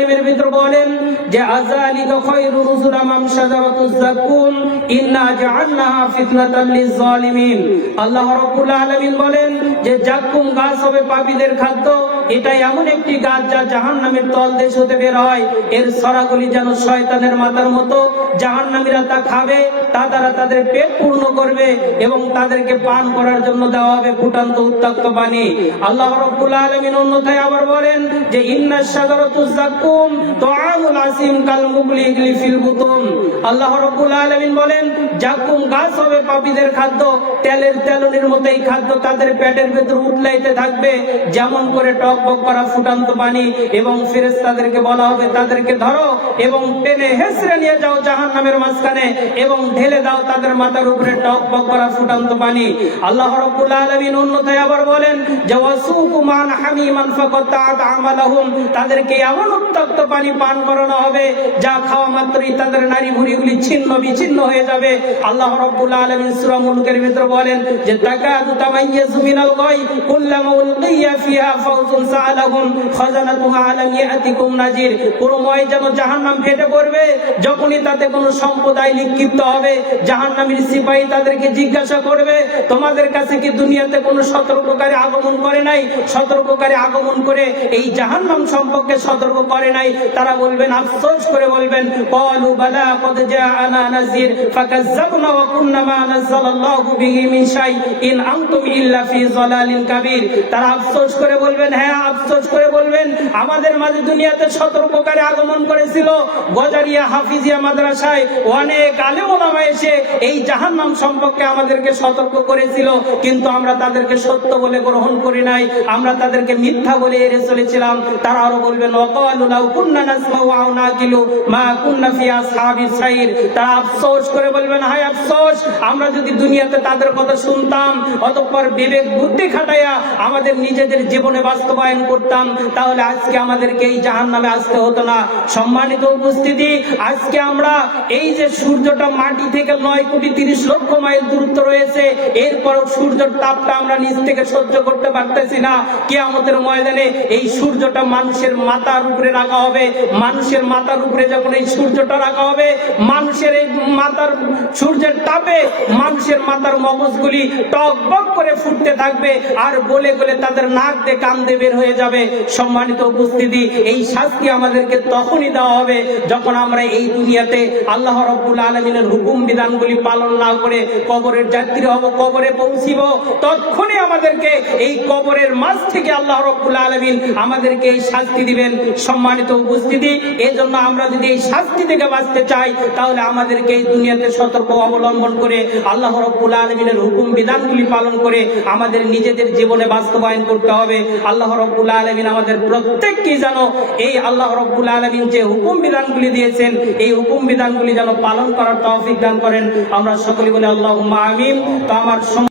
কারীমের ভিতর বলেন যে আযালিকা খায়রুর রুসুলা মাম শাজারাতুজ যাকুম ইন্না জাআলনাহা ফিতনাতাল লিয-যালিমিন। আল্লাহ রাব্বুল আলামিন বলেন যে যাকুম গাছ হবে পাপীদের খাদ্য। এটা এমন একটি গাছ যা জাহান্নামের তলদেশ হতে বের হয়। এর ছড়াগুলি যেন শয়তানের মাথার মতো। জাহান্নামীরা তা খাবে, তা দ্বারা তাদের পেট পূর্ণ করবে এবং তাদেরকে পান করার জন্য দেওয়া হবে ফুটন্ত উত্তপ্ত পানি। আল্লাহ রাব্বুল আলামিন অন্যথায় আবার বলেন যে ইন্নাশ শাজারাতুজ যাকুম তুআমুল আসিম কাল মুগলি ফিল বুতুন। আল্লাহ রাব্বুল আলামিন বলেন যাকুম গাছ হবে পাপীদের খাদ্য। তেলের তেলনির মতো এই খাদ্য তাদের পেটের ভেতর উতলাইতে থাকবে যেমন করে টকবক করা ফুটন্ত পানি। এবং ফেরেশতাদেরকে বলা হবে তাদেরকে ধরো এবং টেনে হেঁচড়ে নিয়ে যাও জাহান্নামের মাঝখানে এবং ঢেলে দাও তাদের মাথার উপরে টকবক করা ফুটন্ত পানি। আল্লাহ রাব্বুল আলামিন অন্যথায় আবার বলেন যে ওয়াসুকু মান হামিমান ফাকাতাত আমালাহুম। তাদেরকে এমন উত্তপ্ত পানি পান করানো হবে যা খাওয়া মাত্রই তাদের নারী ভুঁড়িগুলি ছিন্ন বিচ্ছিন্ন হয়ে যাবে। আল্লাহ রাব্বুল আলামিন সূরা মুলকের ভিতর বলেন যে তাকাদু তামাইয়াজু মিনাল গায়ব কুল্লামা উলকিয়া ফিহা ফাওজুন সাআলাহুম খাজানাতুহা আলাম ইয়াতিকুম নাজির। পুরো ময় যেন জাহান্নাম ফেটে পড়বে। যখনই তাতে কোনো সম্প্রদায় নিক্ষিপ্ত হবে জাহান্নামীর সিপাহী তাদেরকে জিজ্ঞাসা করবে তোমাদের কাছে কি দুনিয়াতে কোনো সতর্ককারী আগমন করে নাই? সতর্ককারী আগমন করে এই জাহান্নাম সম্পর্কে সতর্ক করে নাই? তারা বলবেন, আফসোস করে বলবেন, ক্বালু বালা ক্বাদ জাআনা নাযির ফাকাজ্জাবনা ওয়া কুন্না মা নাযালাল্লাহু বিহি মিন শাই ইন আনতুম ইল্লা ফি যালালিন কাবীর। তারা আফসোস করে বলবেন, হ্যাঁ আফসোস করে বলবেন, আমাদের মাঝে দুনিয়াতে সতর্ককারী আগমন করেছিল। গজারিয়া হাফিজিয়া মাদ্রাসায় অনেক আলেম ওলামা এসে এই জাহান্নাম সম্পর্কে আমাদেরকে সতর্ক করেছিল, কিন্তু আমরা তাদেরকে সত্য বলে গ্রহণ করি নাই, আমরা তাদেরকে মিথ্যা বলে এড়িয়ে চলেছিলাম। তারা আরো বলবেন ওয়াকালু লাউ কুন্না নাসমাউ ওয়া নাকিলু মা কুন্না ফি আসহাবিস সাইর। তারা আফসোস করে বলবেন, হায় আফসোস, আমরা যদি দুনিয়াতে তাদের কথা শুনতাম অতঃপর বিবেক বুদ্ধি খাটাইয়া আমাদের নিজেদের জীবনে বাস্তবায়ন করতাম তাহলে আজকে আমাদেরকে এই জাহান্নামে আসতে হতো না। সম্মানিত উপস্থিতি, আজকে আমরা এই যে সূর্যটা মাটি থেকে 9,30,00,000 মাইল দূরত্ব রয়েছে, এরপরও সূর্যের তাপটা আমরা নিজ থেকে সহ্য করতে পারতেছি না। কিয়ামতের ময়দানে এই সূর্যটা মানুষের মাথার উপরে রাখা হবে। মানুষের মাথার উপরে যখন এই সূর্যটা রাখা হবে, মানুষের এই মাথার সূর্যের তাপে মানুষের মাথার মগজগুলি টকবক করে ফুটতে থাকবে আর গলে গলে তাদের নাক দিয়ে কান দিয়ে বের হয়ে যাবে। সম্মানিত উপস্থিতি, এই শাস্তি আমাদেরকে তখনই দেওয়া হবে যখন আমরা এই দুনিয়াতে আল্লাহ রাব্বুল আলামিনের হুকুম বিধানগুলি পালন না করে কবরের যাত্রী হব, কবরে পৌঁছিব। তখনই আমাদেরকে এই কবরের মাঝ থেকে আল্লাহ রাব্বুল আলামিন আমাদেরকে এই শাস্তি দিবেন। সম্মানিত উপস্থিতি, এজন্য আমরা যদি এই শাস্তি থেকে বাঁচতে চাই তাহলে আমাদেরকে এই দুনিয়াতে সতর্ক অবলম্বন করে আল্লাহ রাব্বুল আলামিনের হুকুম বিধানগুলি পালন করে আমাদের নিজেদের জীবনে বাস্তবায়ন করতে হবে। আল্লাহ রাব্বুল আলামিন আমাদের প্রত্যেককে যেন এই আল্লাহ রাব্বুল আলামিন যে হুকুম বিধানগুলি দিয়েছেন এই হুকুম বিধানগুলি যেন পালন করার তৌফিক দান করেন। আমরা সকলে বলে আল্লাহুম্মা আমিন। তো আমার